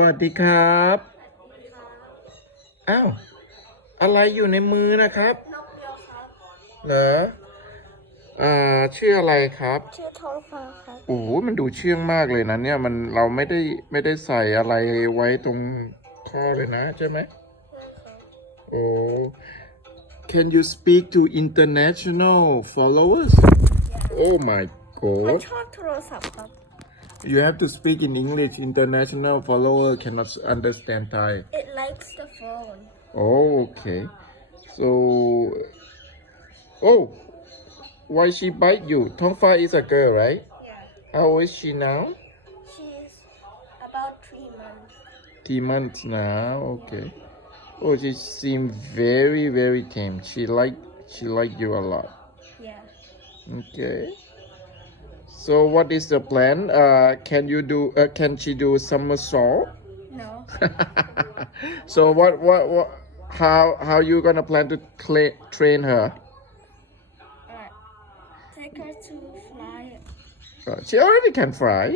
สวัสดีครับอ้าวอะไรอยู่ในมือนะครับนกเดียวครับเหรอชื่ออะไรครับชื่อท้องฟ้าครับโอ้โหมันดูเชื่องมากเลยนะเนี่ยมันเราไม่ได้ใส่อะไรไว้ตรงข้อเลยนะใช่ไหมใช่ครับ โอ้ Can you speak to international followers Oh my มัน God ชอบโทรศัพท์ครับ You have to speak in English international follower cannot understand Thai It likes the phone Oh okay so Oh why she bite you ท้องฟ้า is a girl right yeah How old is she now she's about 3 months 3 months now okay Oh she seem very tame she like you a lot yeah Okay So what is the plan can she do somersault no So what how you gonna plan to train her alright take her to fly She already can fly